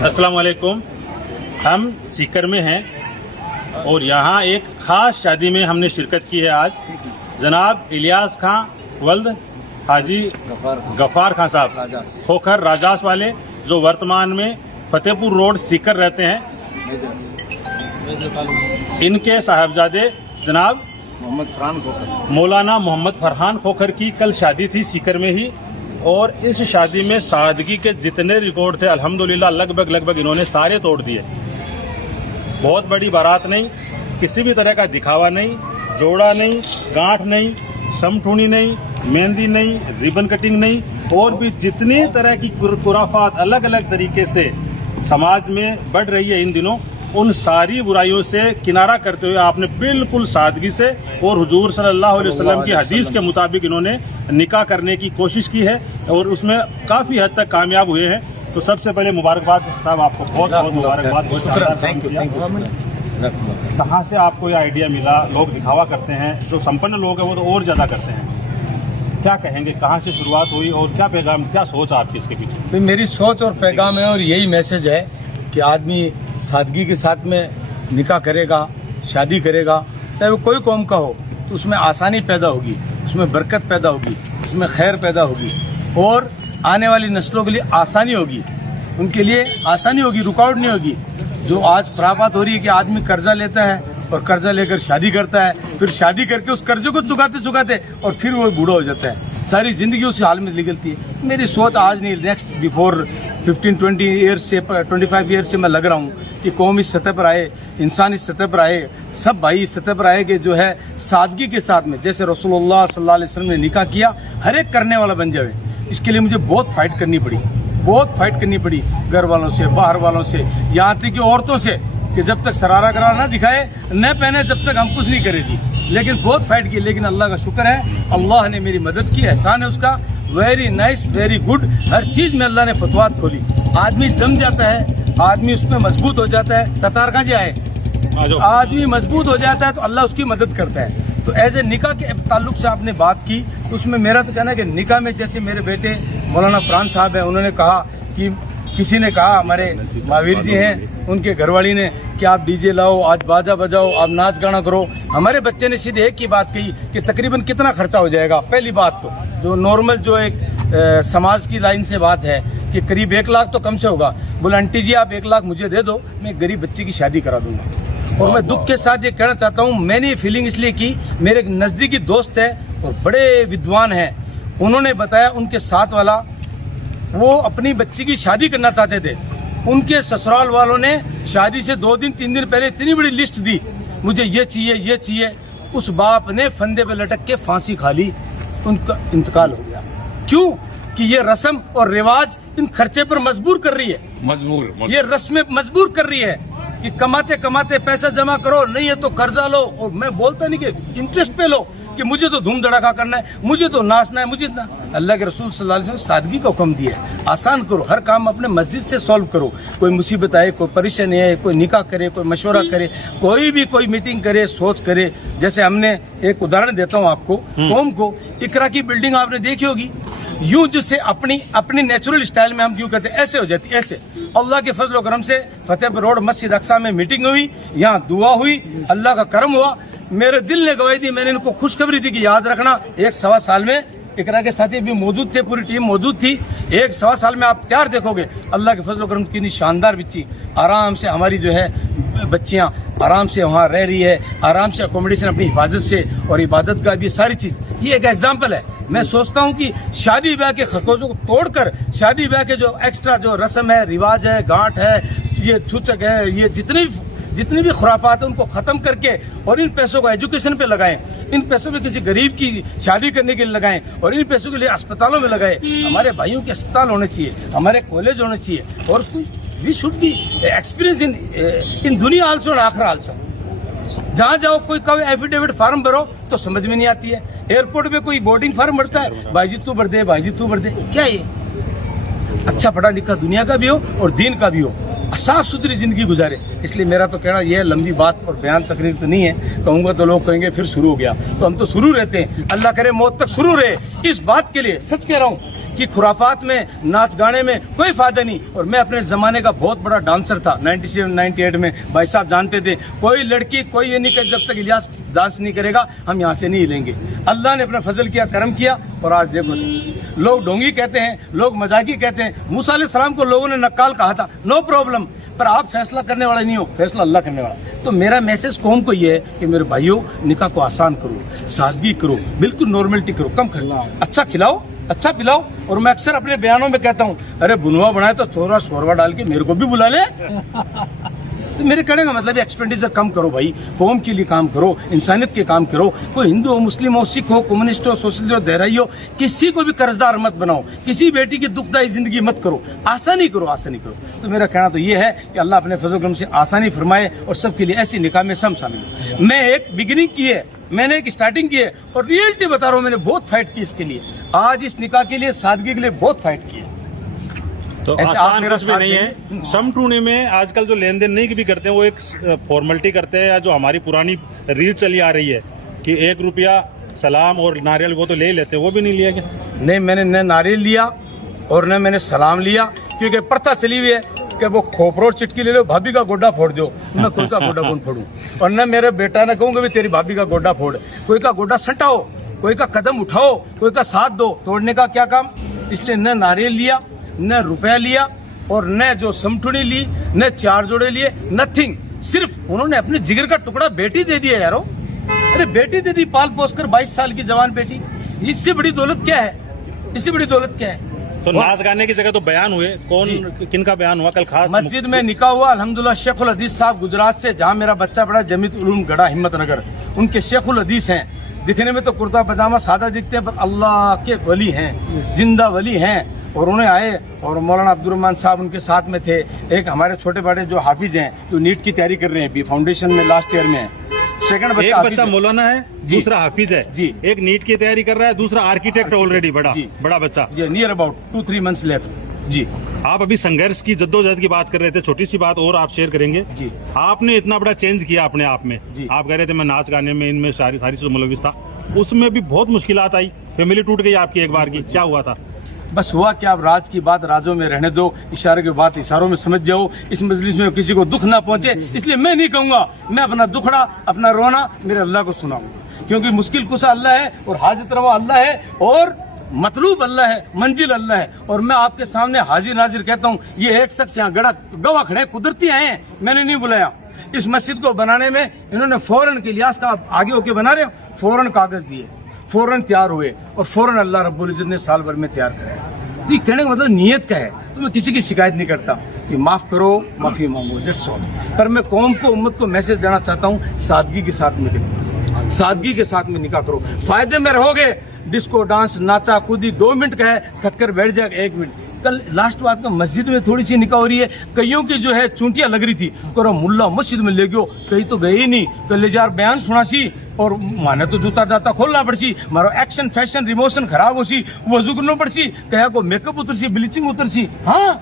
अस्सलाम वालेकुम। हम सीकर में हैं और यहाँ एक ख़ास शादी में हमने शिरकत की है आज। जनाब इलियास खां वल्द हाजी गफ़ार खां साहब खोखर राजास वाले, जो वर्तमान में फतेहपुर रोड सीकर रहते हैं, इनके साहबजादे जनाब मौलाना मोहम्मद फरहान खोखर की कल शादी थी सीकर में ही। और इस शादी में सादगी के जितने रिकॉर्ड थे अल्हम्दुलिल्लाह लगभग इन्होंने सारे तोड़ दिए। बहुत बड़ी बारात नहीं, किसी भी तरह का दिखावा नहीं, जोड़ा नहीं, गांठ नहीं, समठूनी नहीं, मेहंदी नहीं, रिबन कटिंग नहीं, और भी जितनी तरह की खुराफात अलग अलग तरीके से समाज में बढ़ रही है इन दिनों, उन सारी बुराइयों से किनारा करते हुए आपने बिल्कुल सादगी से और हुजूर सल्लल्लाहु अलैहि वसल्लम की हदीस के मुताबिक इन्होंने निकाह करने की कोशिश की है और उसमें काफ़ी हद तक कामयाब हुए हैं। तो सबसे पहले मुबारकबाद साहब, आपको बहुत बहुत मुबारकबाद। कहाँ से आपको ये आइडिया मिला? लोग दिखावा करते हैं, जो संपन्न लोग हैं वो तो और ज़्यादा करते हैं। क्या कहेंगे, कहाँ से शुरुआत हुई और क्या पैगाम, क्या सोच आपकी इसके पीछे? तो मेरी सोच और पैगाम है और यही मैसेज है कि आदमी सादगी के साथ में निकाह करेगा, शादी करेगा, चाहे वो कोई कौम का हो, तो उसमें आसानी पैदा होगी, उसमें बरकत पैदा होगी, उसमें खैर पैदा होगी और आने वाली नस्लों के लिए आसानी होगी, उनके लिए आसानी होगी, रुकावट नहीं होगी। जो आज प्राप्त हो रही है कि आदमी कर्जा लेता है और कर्जा लेकर शादी करता है, फिर शादी करके उस कर्जे को चुकाते और फिर वो बूढ़ा हो जाता है, सारी जिंदगी उस हाल में निकलती है। मेरी सोच आज नहीं, नेक्स्ट बिफोर 15-20 ईयर्स से 25 ईयर्स से मैं लग रहा हूँ कि कौम इस सतह पर आए, इंसान इस सतह पर आए, सब भाई इस सतह पर आए कि जो है सादगी के साथ में, जैसे रसूलुल्लाह सल्लल्लाहु अलैहि वसल्लम ने निकाह किया, हर एक करने वाला बन जाए। इसके लिए मुझे बहुत फाइट करनी पड़ी, घर वालों से, बाहर वालों से, यहाँ तक कि औरतों से, कि जब तक सरारा करारा ना दिखाए, न पहने, जब तक हम कुछ नहीं करेगी। लेकिन बहुत फाइट की, लेकिन अल्लाह का शुक्र है, अल्लाह ने मेरी मदद की, एहसान है उसका। Very nice, very good. हर चीज में अल्लाह ने फतवात खोली। आदमी जम जाता है, आदमी उसमें मजबूत हो जाता है। सतार कहाँ जाए, आदमी मजबूत हो जाता है तो अल्लाह उसकी मदद करता है। तो एज ए निकाह के ताल्लुक से आपने बात की, तो उसमें मेरा तो कहना है कि निकाह में जैसे मेरे बेटे मौलाना फरहान साहब हैं, उन्होंने कहा कि किसी ने कहा, हमारे महावीर जी हैं, उनके घरवाली ने, कि आप डीजे लाओ, आज बाजा बजाओ, आप नाच गाना करो। हमारे बच्चे ने सीधे एक ही बात कही कि तकरीबन कितना खर्चा हो जाएगा। पहली बात तो जो नॉर्मल जो एक समाज की लाइन से बात है कि करीब 1 लाख तो कम से होगा। बोले आंटी जी आप 1 लाख मुझे दे दो, मैं गरीब बच्चे की शादी करा दूंगा। और मैं दुख के साथ ये कहना चाहता हूँ, मैंने ये फीलिंग इसलिए की, मेरे नज़दीकी दोस्त है और बड़े विद्वान हैं, उन्होंने बताया उनके साथ वाला वो अपनी बच्ची की शादी करना चाहते थे। उनके ससुराल वालों ने शादी से 2 दिन 3 दिन पहले इतनी बड़ी लिस्ट दी, मुझे ये चाहिए। उस बाप ने फंदे पे लटक के फांसी खा ली, उनका इंतकाल हो गया। क्यों? कि ये रस्म और रिवाज इन खर्चे पर मजबूर कर रही है, ये रस्में मजबूर कर रही है कि कमाते पैसा जमा करो, नहीं है तो कर्जा लो। और मैं बोलता नहीं कि इंटरेस्ट पे लो, कि मुझे तो धूम धड़ाका करना है, मुझे तो नाचना है, मुझे ना। अल्लाह के रसूल सल्लल्लाहु अलैहि वसल्लम सादगी का हुक्म दिया है, आसान करो, हर काम अपने मस्जिद से सॉल्व करो। कोई मुसीबत आए, कोई परेशानी है, कोई निकाह करे, कोई मशवरा करे, कोई मीटिंग करे, सोच करे। जैसे हमने एक उदाहरण देता हूँ आपको, कौम को, इकरा की बिल्डिंग आपने देखी होगी, यूं जिससे अपनी नेचुरल स्टाइल में हम क्यों कहते हैं, ऐसे हो जाती, ऐसे। अल्लाह के फजल करम से फतेहपुर रोड मस्जिद अक्सा में मीटिंग हुई, यहाँ दुआ हुई, अल्लाह का करम हुआ। मेरे दिल ने गवाही दी, मैंने इनको खुशखबरी दी कि याद रखना 1-1.25 साल में इकरा के साथी भी मौजूद थे, पूरी टीम मौजूद थी, 1-1.25 साल में आप तैयार देखोगे। अल्लाह के फजल करम की शानदार बच्ची, आराम से हमारी जो है बच्चियां आराम से वहाँ रह रही है, आराम से अकोमोडेशन अपनी हिफाजत से, और इबादत का भी सारी चीज। ये एक एग्जाम्पल है। मैं सोचता हूँ कि शादी ब्याह के खकोजों को तोड़कर, शादी ब्याह के जो एक्स्ट्रा जो रस्म है, रिवाज है, गांठ है, ये छूचक है, ये जितनी भी खुराफात है, उनको खत्म करके और इन पैसों को एजुकेशन पे लगाएं, इन पैसों में किसी गरीब की शादी करने के लिए लगाएं और इन पैसों के लिए अस्पतालों में लगाएं। हमारे भाइयों के अस्पताल होने चाहिए, हमारे कॉलेज होने चाहिए, और we should be experience in दुनिया आल्सो एंड आखिरा आल्सो। जहाँ जाओ कोई कभी एफिडेविट फार्म भरो तो समझ में नहीं आती है, एयरपोर्ट में कोई बोर्डिंग फार्म भरता है, भाईजी तू भर दे, भाईजी तू भर दे। क्या ये अच्छा पढ़ा लिखा दुनिया का भी हो और दीन का भी हो, साफ सुथरी जिंदगी गुजारे। इसलिए मेरा तो कहना यह है, लंबी बात और बयान तकरीर तो नहीं है, कहूंगा तो लोग कहेंगे फिर शुरू हो गया, तो हम तो शुरू रहते हैं। अल्लाह करे मौत तक शुरू रहे। इस बात के लिए सच कह रहा हूँ कि खुराफात में, नाच गाने में कोई फायदा नहीं। और मैं अपने जमाने का बहुत बड़ा डांसर था 97-98 में। भाई साहब जानते थे कोई लड़की कोई ये नहीं कहे जब तक इलियास डांस नहीं करेगा हम यहाँ से नहीं हिलेंगे। अल्लाह ने अपना फजल किया, करम किया और आज देखो लोग ढोंगी कहते हैं, लोग मजाकी कहते हैं। मूसा अलैहिस्सलाम को लोगों ने नक्काल कहा था, नो प्रॉब्लम, पर आप फैसला करने वाला नहीं हो, फैसला अल्लाह करने वाला। तो मेरा मैसेज कौम को ये है कि मेरे भाइयों निकाह को आसान करो, सादगी करो, बिल्कुल नॉर्मलिटी करो, कम खर्चा, अच्छा खिलाओ, अच्छा पिलाओ। और मैं अक्सर अपने बयानों में कहता हूँ अरे बुनवा बनाए तो थोड़ा शोरवा डाल के मेरे को भी बुला ले। तो मेरे कहने का मतलब एक्सपेंडिचर कम करो भाई, कौम के लिए काम करो, इंसानियत के काम करो। कोई हिंदू हो, मुस्लिम हो, सिख हो, कम्युनिस्ट हो, सोशलिस्ट हो, देहराई हो, किसी को भी कर्जदार मत बनाओ, किसी बेटी की दुखदायी जिंदगी मत करो, आसानी करो, आसानी करो। तो मेरा कहना तो ये है कि अल्लाह अपने फजल करम से आसानी फरमाए और सबके लिए ऐसी निकाह में सब शामिल हो। मैं एक बिगिनिंग की है, मैंने एक स्टार्टिंग की है और रियलिटी बता रहा हूँ, मैंने बहुत फाइट की इसके लिए। आज इस निकाह के लिए, सादगी के लिए बहुत फाइट की है। तो आसान कुछ भी नहीं है। सम टूने में आजकल जो लेन देन नहीं भी करते हैं वो एक फॉर्मेलिटी करते हैं, या जो हमारी पुरानी रीत चली आ रही है कि 1 रुपया सलाम और नारियल वो तो ले लेते हैं, वो भी नहीं लिया क्या? नहीं, मैंने न नारियल लिया और न मैंने सलाम लिया, क्योंकि प्रथा चली हुई है कि वो खोपरोट चिटकी ले लो, भाभी का गोड्डा फोड़ दो। मैं कोई का गोड्डा कौन फोड़ूं? और न मेरे बेटा ने कहूँगा भी तेरी भाभी का गोड्डा फोड़। कोई का गोड्डा सटाओ, कोई का कदम उठाओ, कोई का साथ दो, तोड़ने का क्या काम। इसलिए न नारियल लिया, न रुपया लिया और न जो समठुनी ली, न 4 जोड़े लिए, नथिंग। सिर्फ उन्होंने अपने जिगर का टुकड़ा बेटी दे दिया यारो। अरे बेटी दे दी, पाल पोस कर, 22 साल की जवान बेटी। इससे बड़ी दौलत क्या है? इससे बड़ी दौलत क्या है? तो नाच गाने की जगह तो बयान हुए, कौन किन का बयान हुआ कल? खास मस्जिद में निकाह हुआ अल्हम्दुलिल्लाह। शेखुल हदीस साहब गुजरात से, जहाँ मेरा बच्चा पढ़ा, जमीयत उलूम गढ़ा हिम्मतनगर, उनके शेखुल हदीस हैं। दिखने में तो कुर्ता पजामा सादा दिखते हैं, पर अल्लाह के वली हैं, जिंदा वली हैं। और उन्हें आए और मौलाना अब्दुर्रहमान साहब उनके साथ में थे। एक हमारे छोटे बड़े जो हाफिज हैं, जो नीट की तैयारी कर रहे हैं, बी फाउंडेशन में लास्ट ईयर में है। सेकंड एक बच्चा मौलाना है, दूसरा हाफिज है जी। एक नीट की तैयारी कर रहा है, दूसरा आर्किटेक्ट ऑलरेडी, बड़ा बच्चा जी, नियर अबाउट 2-3 मंथ्स लेफ्ट जी। आप अभी संघर्ष की जद्दोजहद की बात कर रहे थे, छोटी सी बात और आप शेयर करेंगे जी। आपने इतना बड़ा चेंज किया अपने आप में जी। आप कह रहे थे मैं नाच गाने में, इनमें सारी चीजों मुलविस था, उसमें भी बहुत मुश्किलात आई, फैमिली टूट गई आपकी एक बार की, क्या हुआ था? बस हुआ कि आप राज की बात राजों में रहने दो, इशारे की बात इशारों में समझ जाओ। इस मजलिस में किसी को दुख ना पहुंचे, इसलिए मैं नहीं कहूंगा। मैं अपना दुखड़ा, अपना रोना मेरे अल्लाह को सुनाऊंगा, क्योंकि मुश्किल कुशा अल्लाह है और हाजिर रवा अल्लाह है और मतलूब अल्लाह है, मंजिल अल्लाह है। और मैं आपके सामने हाजिर नाजिर कहता हूँ, ये एक शख्स यहाँ गड़ा गवाह खड़े, कुदरती आए हैं, मैंने नहीं बुलाया। इस मस्जिद को बनाने में इन्होंने फौरन के लिहाज का, आप आगे होके बना रहे हो, फौरन कागज दिए, फौरन तैयार हुए और फौरन अल्लाह रब्बुल इज्जत ने साल भर में तैयार कराया। तो ये कहने का मतलब नीयत का है। तो मैं किसी की शिकायत नहीं करता कि माफ करो, माफी मांगो, दैट्स ऑल। पर मैं कौम को, उम्मत को मैसेज देना चाहता हूँ, सादगी के साथ में, सादगी के साथ में निकाह करो, फायदे में रहोगे। डिस्को डांस, नाचा कूदी 2 मिनट का है, थक कर बैठ जाएगा 1 मिनट। कल लास्ट बात का, मस्जिद में थोड़ी सी निकाह हो रही है, कईयों की जो है चूंटियां लग रही थी, करो मुल्ला मस्जिद में ले गयो, कहीं तो गए ही नहीं, तो ले जार बयान सुना सी और माने तो जूता दाता खोलना पड़सी, मारो एक्शन फैशन रिमोशन खराब हो सी, वजू करना पड़सी, कहा को मेकअप उतर सी, ब्लीचिंग उतर सी। हाँ,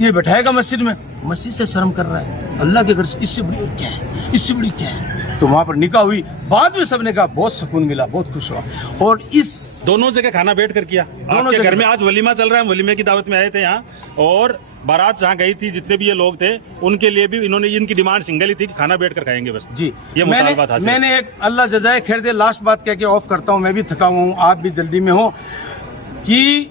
ये बैठाएगा मस्जिद में, मस्जिद से शर्म कर रहा है, अल्लाह के घर से इससे बड़ी क्या है, इससे बड़ी क्या है। तो वहां पर निकाह हुई, बाद में सबने कहा बहुत सुकून मिला, बहुत खुश हुआ। और इस दोनों जगह खाना बैठ कर किया, आपके घर में आज वलीमा चल रहा है, वलीमे की दावत में आए थे यहाँ, और बारात जहाँ गई थी, जितने भी ये लोग थे उनके लिए भी इन्होंने, इनकी डिमांड सिंगल ही थी कि खाना बैठ कर खाएंगे बस जी। ये मुतालबा था। मैंने एक अल्लाह जजाए खैर दे लास्ट बात कह के ऑफ करता हूँ, मैं भी थका हुआ हूँ, आप भी जल्दी में हो, कि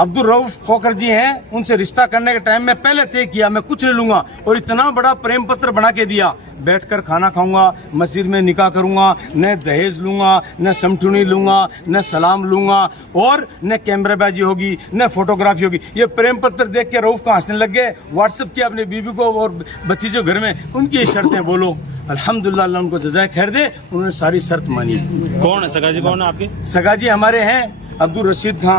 अब्दुल रऊफ खोकर जी हैं, उनसे रिश्ता करने के टाइम में पहले तय किया मैं कुछ नहीं लूंगा, और इतना बड़ा प्रेम पत्र बना के दिया, बैठकर खाना खाऊंगा, मस्जिद में निकाह करूंगा, न दहेज लूंगा, न समठुनी लूंगा, न सलाम लूंगा, और न कैमराबाजी होगी, न फोटोग्राफी होगी। ये प्रेम पत्र देख के रऊफ का हंसने लग गए, व्हाट्सएप किया अपनी बीबी को और भतीजे घर में, उनकी ये शर्तें बोलो। अल्हम्दुलिल्लाह, अल्लाह उनको जज़ाए खैर दे, उन्होंने सारी शर्त मानी। कौन है सगाजी, कौन है आपके? सगाजी हमारे हैं अब्दुल रशीद खां,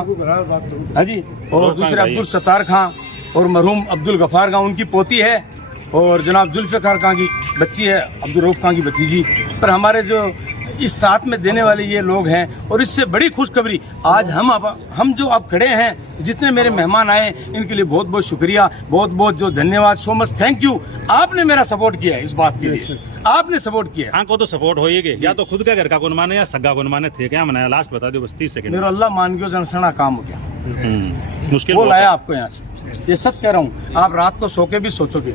हाँ जी, और दूसरे अब्दुल सत्तार खां, और मरहूम अब्दुल गफार खां उनकी पोती है, और जनाब जुल्फ़िकार खां की बच्ची है, अब्दुल रऊफ खां की भतीजी। पर हमारे जो इस साथ में देने वाले ये लोग हैं, और इससे बड़ी खुशखबरी आज हम जो अब खड़े हैं, जितने मेरे मेहमान आए, इनके लिए बहुत बहुत शुक्रिया, बहुत बहुत जो धन्यवाद, सो मच थैंक यू। आपने मेरा सपोर्ट किया है, इस बात के लिए आपने सपोर्ट किया। हाँ, को तो सपोर्ट हो ही गए, या तो खुद का घर का गुन माने या सगा गुन माने थे, क्या मनाया लास्ट बता दो बस 30 सेकंड। मेरा अल्लाह मान गयो, जनसना काम हो गया। मुश्किल वो बहुत लाया है। आपको यहाँ से, ये सच कह रहा हूँ। आप रात को सो के भी सोचोगे।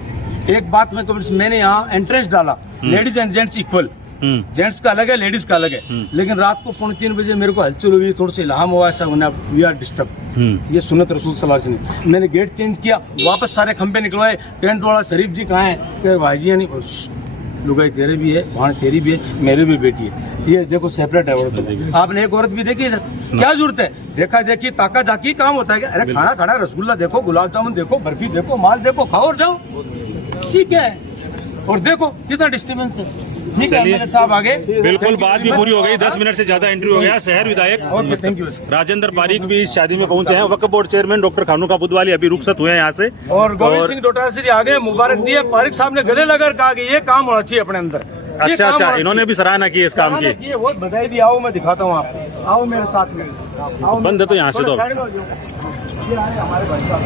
एक बात मैं कभी, मैंने यहाँ एंट्रेंस डाला, ladies and gents equal, gents का अलग है, लेडीज का अलग है, लेकिन रात को 2:45 बजे मेरे को हलचल हुई, थोड़ी सी इल्हाम हुआ, ऐसा होना, वी आर डिस्टर्ब। ये सुन्नत रसूल सल्लल्लाहु अलैहि वसल्लम ने। मैंने गेट चेंज किया, वापस सारे खंबे निकलवाए, टेंट वाला शरीफ जी कहाँ है, कह भाईजी है नहीं, लुगाई तेरे भी है, वहाँ तेरी भी है, मेरी भी बेटी है, ये देखो सेपरेट है औरत। आपने एक औरत भी देखी है? क्या जरूरत है? देखा देखी ताका जाकी काम होता है क्या? अरे खाना खाना, रसगुल्ला देखो, गुलाब जामुन देखो, बर्फी देखो, माल देखो, खाओ और जाओ, ठीक है। और देखो कितना डिस्टर्बेंस है। ठीक है, चलिए। मेरे साहब आगे बिल्कुल, बात भी पूरी हो गई, 10 मिनट से ज्यादा एंट्री हो गया। शहर विधायक okay, thank you. Rajendra Pareek भी इस शादी में पहुंचे हैं। वक्फ बोर्ड चेयरमैन डॉक्टर खानू काबूदवाली अभी रुखसत हुए हैं यहाँ से, और गोविंद सिंह डोटासरी आगे मुबारक दिए। पारिक साहब ने गले लगा कहा कि ये काम होना चाहिए अपने अंदर। ये अच्छा काम अच्छा, होना इन्होंने भी सराहना की इस काम की। चाहिए। बहुत बधाई दी। आओ मैं दिखाता हूँ आपको, आओ मेरे साथ में, आओ। बंद है तो यहाँ से थोड़ा तो। साइड में हो जाओ। ये आए हमारे भाई साहब।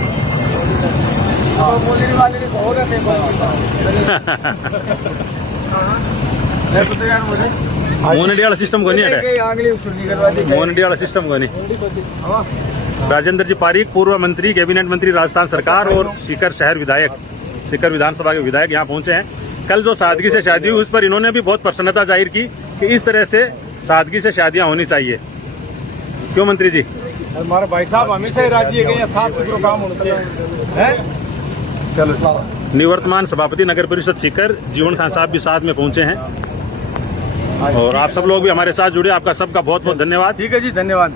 हाँ, मोदी वाले की बहुत है, मोहनडी वाला सिस्टम को नहीं है, मोहनडी वाला सिस्टम को नहीं। राजेंद्र जी पारीक, पूर्व मंत्री, कैबिनेट मंत्री राजस्थान सरकार और सीकर शहर विधायक, सीकर विधानसभा के विधायक यहाँ पहुंचे हैं। कल जो सादगी से शादी हुई उस पर इन्होंने भी बहुत प्रसन्नता जाहिर की कि इस तरह से सादगी से शादियां होनी चाहिए। क्यों मंत्री जी? हमारे भाई साहब हमेशा ही राजी है कि यहाँ साफ सुथरा काम होना चाहिए। चलो, निवर्तमान सभापति नगर परिषद सीकर जीवन खान साहब भी साथ में पहुंचे हैं, और आप सब लोग भी हमारे साथ जुड़े, आपका सबका बहुत बहुत धन्यवाद। ठीक है जी, धन्यवाद।